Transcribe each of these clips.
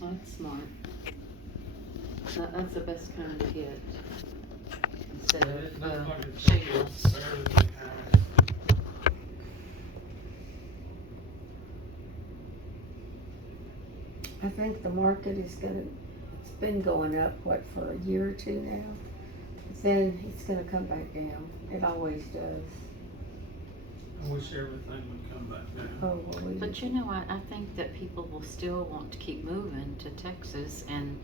That's smart. That's the best kind of kid. Instead It of, looks like it's shingles. fairly high. I think the market is gonna, it's been going up, what, for a year or two now? But then it's gonna come back down. It always does. I wish everything would come back down. Oh, well, we. But you know, I think that people will still want to keep moving to Texas and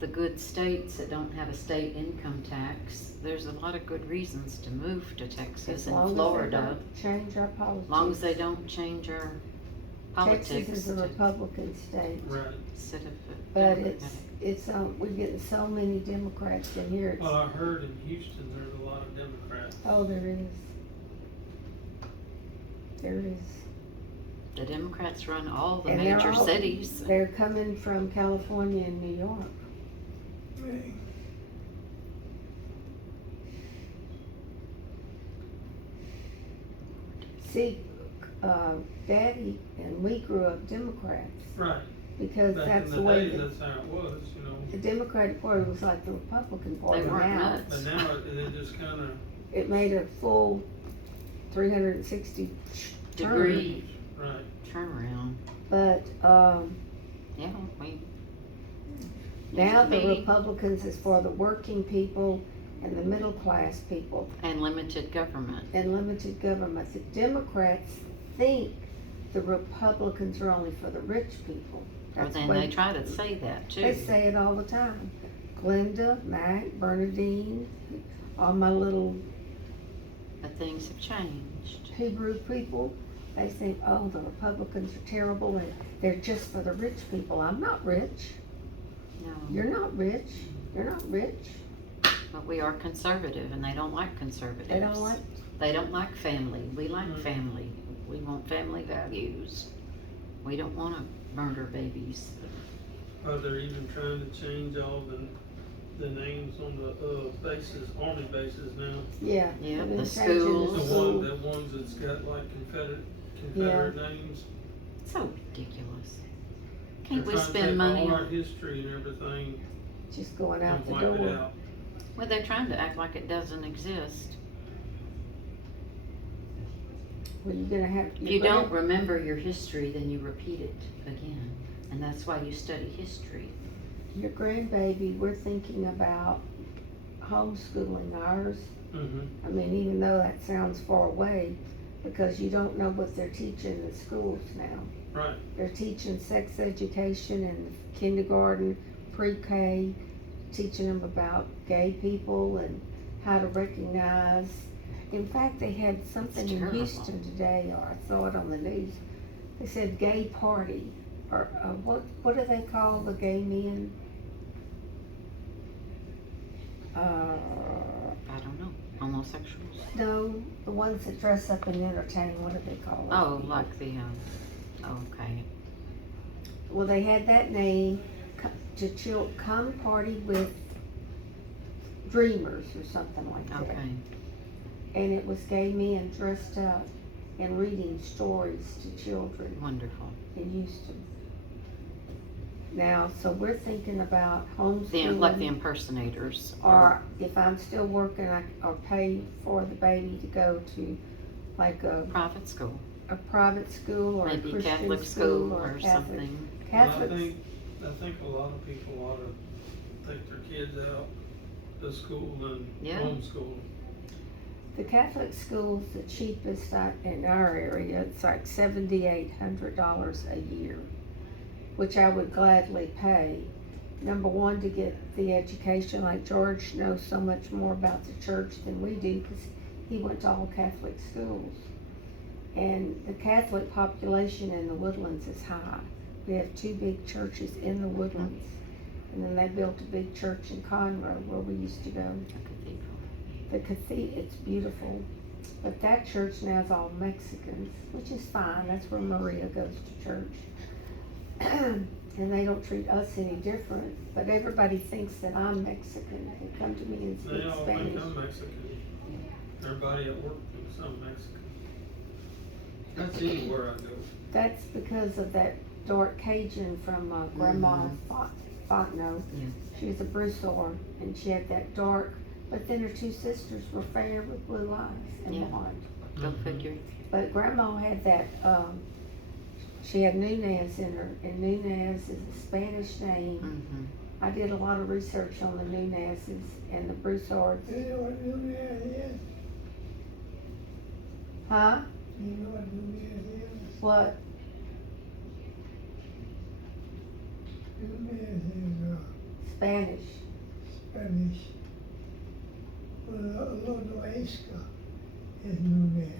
the good states that don't have a state income tax. There's a lot of good reasons to move to Texas As and long as they Florida. don't change our politics. As long as they don't change our politics Texas is a Republican state, Right. instead of a but Democratic. it's, we're getting so many Democrats in here. It's, Well, I heard in Houston, there's a lot of Democrats. oh, there is. There is. The Democrats run all the And they're major all- cities. They're coming from California and New York. See, Daddy and we grew up Democrats Right. because Back that's in the the way day, the that's how it was, you know. Democratic Party was like the Republican Party. They weren't Now nuts. But now it just kinda. it made a full 360 turn. Degree Right. turnaround. But Yeah, we. now used to the be- Republicans is for the working people and the middle class people And limited government. and limited government. The Democrats think the Republicans are only for the rich people. Or That's then what they try to say that too. they say it all the time. Glenda, Mac, Bernadine, all my little But things have changed. Hebrew people, they think, oh, the Republicans are terrible and they're just for the rich people. I'm not rich. No, You're not rich. You're not rich. but we are conservative and they don't like conservatives. They don't like, They don't like family. We like Mm. family. We want family values. We don't wanna murder babies. They're even trying to change all the names on the bases, army bases now. yeah. Yeah, they've been the changing schools. school. The ones that's got like Confederate names. So ridiculous. They're Can't we trying to spend take money all our on, history and everything Just going out and the wipe it door. out. well, they're trying to act like it doesn't exist. Well, you're gonna have. If you don't remember your history, then you repeat it again. And that's why you study history. Your grandbaby, we're thinking about homeschooling ours. Mm-hmm. I mean, even though that sounds far away, because you don't know what they're teaching in the schools now. Right. They're teaching sex education in kindergarten, pre-K, teaching them about gay people and how to recognize. In fact, they had something It's in terrible. Houston today, or I saw it on the news. They said gay party, or what do they call the gay men? I don't know. Homosexuals? No, the ones that dress up and entertain. What do they call it? Oh, like the, okay. Well, they had that name come party with dreamers or something like that. Okay. And it was gay men dressed up and reading stories to children Wonderful. in Houston. Now, so we're thinking about Like the homeschooling, impersonators. or if I'm still working, or pay for the baby to go to like Private school. a private school or a Maybe Christian Catholic school school or Catholic. something. Well, Catholics, I think a lot of people ought to take their kids out to school and Yeah. homeschool. the Catholic school's the cheapest in our area. It's like $7,800 a year, which I would gladly pay. Number one, to get the education. Like George knows so much more about the church than we do because he went to all Catholic schools. And the Catholic population in the Woodlands is high. We have two big churches in the Woodlands. And then they built a big church in Conroe where we used to go. A cathedral. The cathedral, it's beautiful. But that church now is all Mexicans, which is fine. That's where Maria goes to church. And they don't treat us any different. But everybody thinks that I'm Mexican. They come to me and They speak all think Spanish. I'm Mexican. Everybody at work thinks I'm Mexican. That's anywhere I go. That's because of that Dort Cajun from Grandma Fontenot. Yeah. She was a Broussard, and she had that dark, but then her two sisters were fair with blue eyes and Yeah. blonde. Go Mhm. figure. But Grandma had that, she had Nunez in her, and Nunez is a Spanish name. Mm-hmm. I did a lot of research on the Nunezes and the Broussards. You know what Nunez is? Huh? You know what Nunez is? What? Nunez is Spanish. Spanish. Lodoesca is Nunez.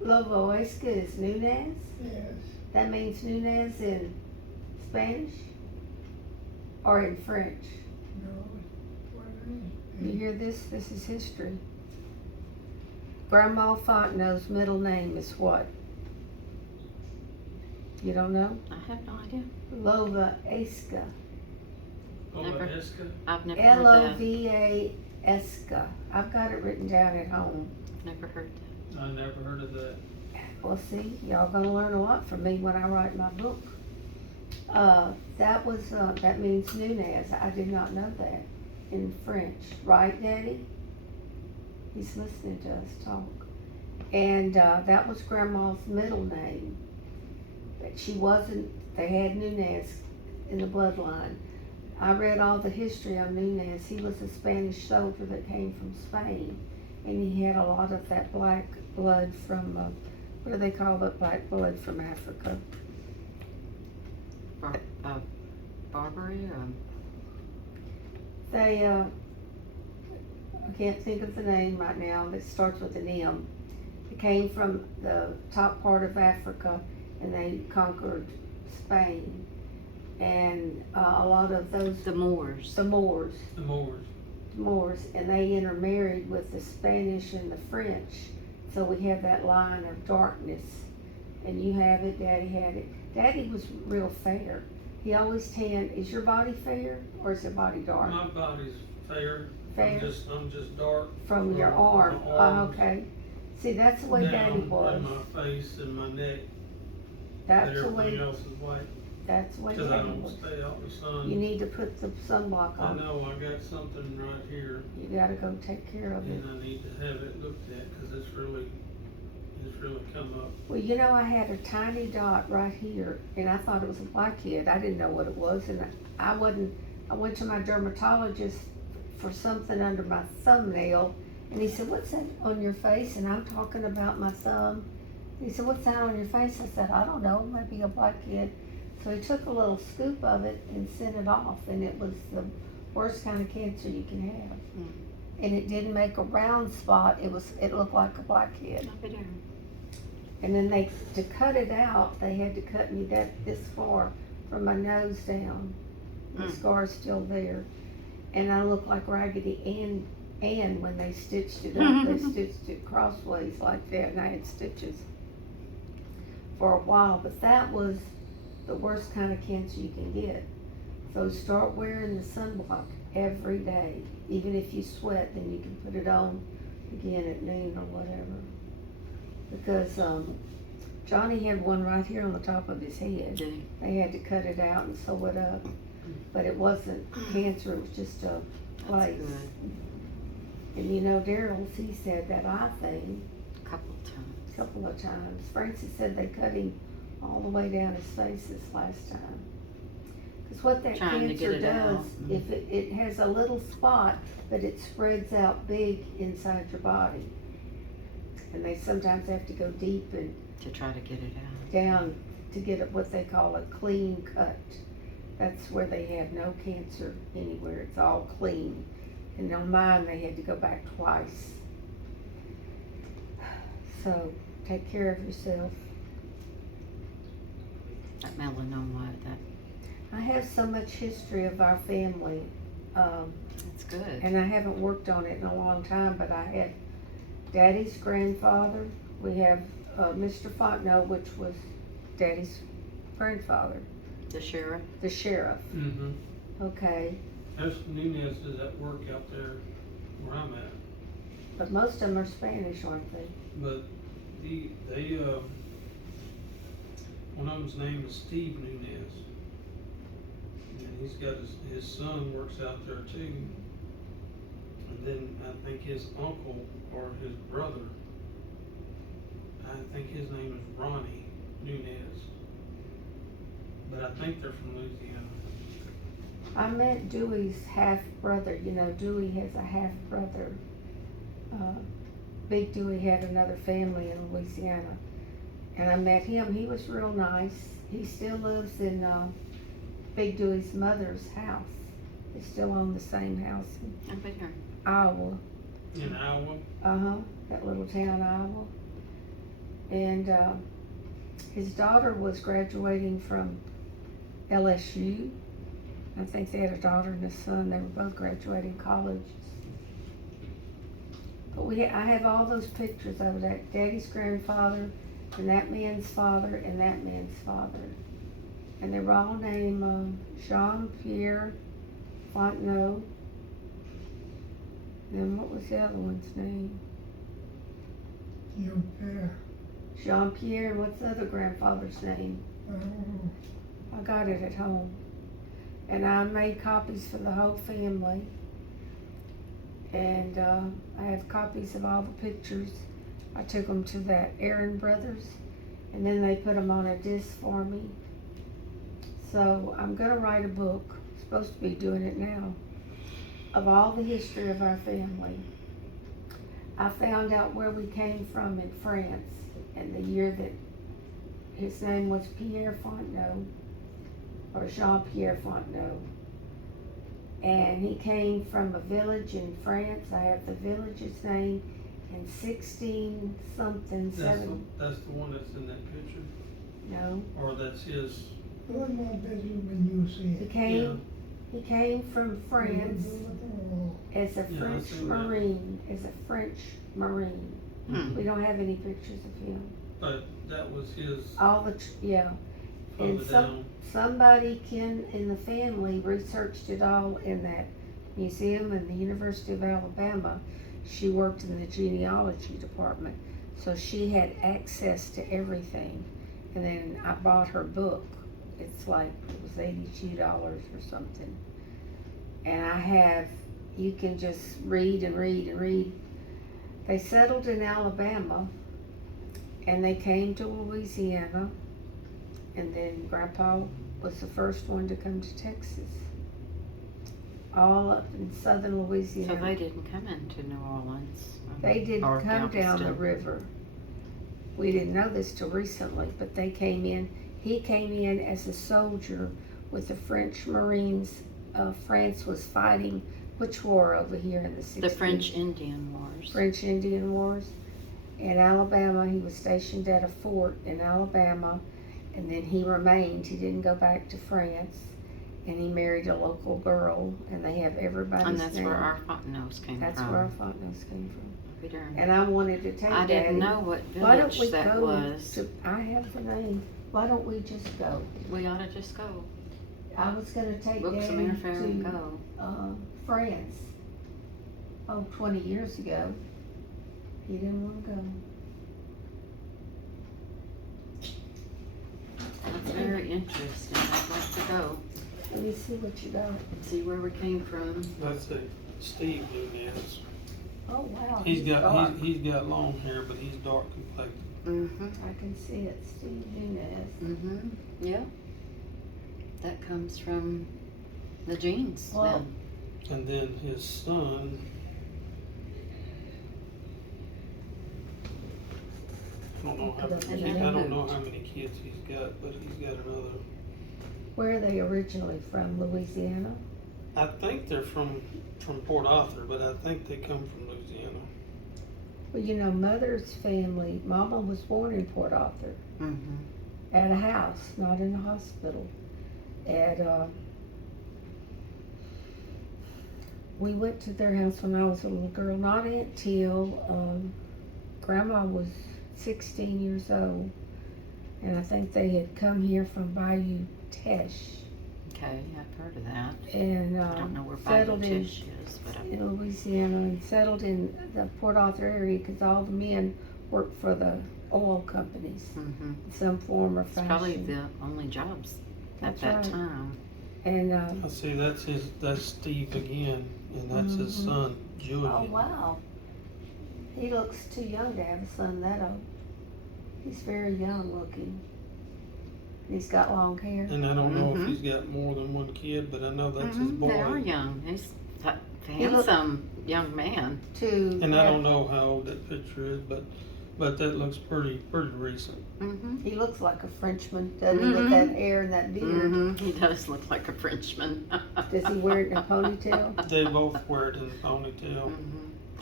Loboesca is Nunez? Yes. That means Nunez in Spanish? Or in French? No. What You hear this? This is history. Grandma Fontenot's middle name is what? You don't know? I have no idea. Lovaesca. Never. Esca? I've never heard that. Lovaesca. I've got it written down at home. Never heard that. I never heard of that. Well, see, y'all gonna learn a lot from me when I write my book. That means Nunez. I did not know that in French. Right, Daddy? He's listening to us talk. And, that was Grandma's middle name. But she wasn't, they had Nunez in the bloodline. I read all the history on Nunez. He was a Spanish soldier that came from Spain. And he had a lot of that black blood from, what do they call that black blood from Africa? Barbary or? They, I can't think of the name right now, it starts with an M. It came from the top part of Africa and they conquered Spain. And a lot of those, The Moors. the Moors, The Moors. and they intermarried with the Spanish and the French. So we have that line of darkness. And you have it, Daddy had it. Daddy was real fair. He always tanned. Is your body fair or is your body dark? My body's fair. Fair? I'm just dark. From your my arm. Oh, arms okay. See, that's the way Daddy down, was. and my face and my neck. That's and the everything way. else is white. That's the way Cause I Daddy don't was. stay out in the sun. You need to put the sunblock I on. know, I got something right here You gotta go take care of it. and I need to have it looked at, cause it's really come up. Well, you know, I had a tiny dot right here, and I thought it was a blackhead. I didn't know what it was, and I went to my dermatologist for something under my thumbnail, and he said, "What's that on your face?" And I'm talking about my thumb. He said, "What's that on your face?" I said, "I don't know, maybe a blackhead." So he took a little scoop of it and sent it off, and it was the worst kind of cancer you can have. And it didn't make a round spot, it looked like a blackhead. I'll be there. And then to cut it out, they had to cut me this far from my nose down. The Mm. scar's still there. And I look like Raggedy Ann when they stitched it up. They stitched it crossways like that, and I had stitches for a while. But that was the worst kind of cancer you can get. So start wearing the sunblock every day. Even if you sweat, then you can put it on again at noon or whatever. Because Johnny had one right here on the top of his head. Did he? They had to cut it out and sew it up. But it wasn't cancer, it was just a That's place. good. And you know, Daryl's, he said that eye thing A couple of times. a couple of times. Francis said they cut him all the way down his face this last time. Because what that Trying to get cancer it out. does, if it has a little spot, but it spreads out big inside your body. And they sometimes have to go deep and To try to get it out. down to get what they call a clean cut. That's where they have no cancer anywhere, it's all clean. And on mine, they had to go back twice. So, take care of yourself. That melanoma, I have so much history of our family, that's good. and I haven't worked on it in a long time, but I had Daddy's grandfather. We have Mr. Fontenot, which was Daddy's grandfather, The sheriff? the sheriff. Mm-hmm. Okay, There's Nunez does that work out there where I'm at, but most of them are Spanish, aren't they? but One of them's name is Steve Nunez. And he's got his son works out there too. And then I think his uncle or his brother, I think his name is Ronnie Nunez. But I think they're from Louisiana. I met Dewey's half brother. You know, Dewey has a half brother. Big Dewey had another family in Louisiana, and I met him. He was real nice. He still lives in Big Dewey's mother's house. They still own the same house in I've been here. Iowa. In Iowa? That little town, Iowa. And his daughter was graduating from LSU. I think they had a daughter and a son. They were both graduating college. But I have all those pictures of that Daddy's grandfather and that man's father and that man's father. And they were all named Jean-Pierre Fontenot. And then what was the other one's name? Jean-Pierre, and what's the other grandfather's name? I got it at home. And I made copies for the whole family. And I have copies of all the pictures. I took them to that Aaron Brothers, and then they put them on a disc for me. So I'm gonna write a book, supposed to be doing it now, of all the history of our family. I found out where we came from in France and the year that his name was Pierre Fontenot, or Jean-Pierre Fontenot. And he came from a village in France. I have the village's name in 16 something, That's the one that's in that picture? no. Or that's his? The one more bedroom when you see it. He came from France as a Yeah, French I've seen that. Marine, Hmm. We don't have any pictures of him. But that was his All the, And further some- down. Somebody in the family researched it all in that museum in the University of Alabama. She worked in the genealogy department, so she had access to everything. And then I bought her book. It's like, it was $82 or something. And you can just read and read and read. They settled in Alabama, and they came to Louisiana. And then Grandpa was the first one to come to Texas. All up in southern Louisiana. So they didn't come into New Orleans. They didn't Or come down the Galveston. river. We didn't know this till recently, but they came in. He came in as a soldier with the French Marines. France was fighting which war over here in the 60s? The French Indian Wars. French Indian Wars. In Alabama, he was stationed at a fort in Alabama, and then he remained. He didn't go back to France, and he married a local girl, and they have everybody's And that's name. where our Fontenot's came That's from. where our Fontenot's came from. We darn. And I wanted to take I Daddy. didn't know what Why don't we village that go was. to, I have the name. Why don't we just go? We ought to just go. I was gonna take Book some Daddy airfare and to, go. France. 20 years ago. He didn't wanna go. That's very interesting. I'd like to go Let me see what you got. and see where we came from. That's a Steve Nunez. Oh, wow. He's dark. got long hair, but he's dark complected. Mm-hmm. I can see it, Steve Nunez. Mm-hmm. Yeah. That comes from the genes Well, then. And then his son, I don't know how many kids he's got, but he's got another. Where are they originally from? Louisiana? I think they're from Port Arthur, but I think they come from Louisiana. Well, you know, Mother's family, Mama was born in Port Arthur Mm-hmm. at a house, not in a hospital. We went to their house when I was a little girl, not until Grandma was 16 years old. And I think they had come here from Bayou Teche. Okay, I've heard of that. And I don't know where settled in Bangladesh is, but I, Louisiana, and settled in the Port Arthur area because all the men worked for the oil companies, Mm-hmm. some form or It's probably fashion. the only jobs at That's that right. time. And, I see, that's Steve again, and that's his Mhm. son, oh, Julian. wow. He looks too young to have a son that old. He's very young looking. He's got long hair. And I don't know Mhm. if he's got more than one kid, but I know that's his Mhm, boy. They are young. He's a He look- handsome young man. To And I have- don't know how old that picture is, but that looks pretty recent. Mm-hmm. He looks like a Frenchman, doesn't he, with that hair and that beard? Mm-hmm. He does look like a Frenchman. Does he wear it in a ponytail? They both wear it in a ponytail.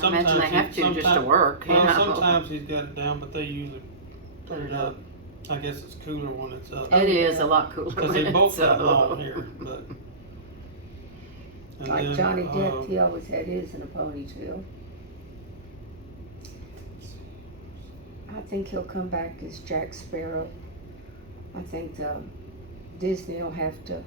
I imagine they have to just to sometimes- work, you Well, know. sometimes he's got it down, but they usually put it up. I guess it's cooler when it's up. It is yeah. a lot cooler Because when they both it's got up. long hair, but. and Like then, Johnny Depp, he always had his in a ponytail. I think he'll come back as Jack Sparrow. I think Disney will have to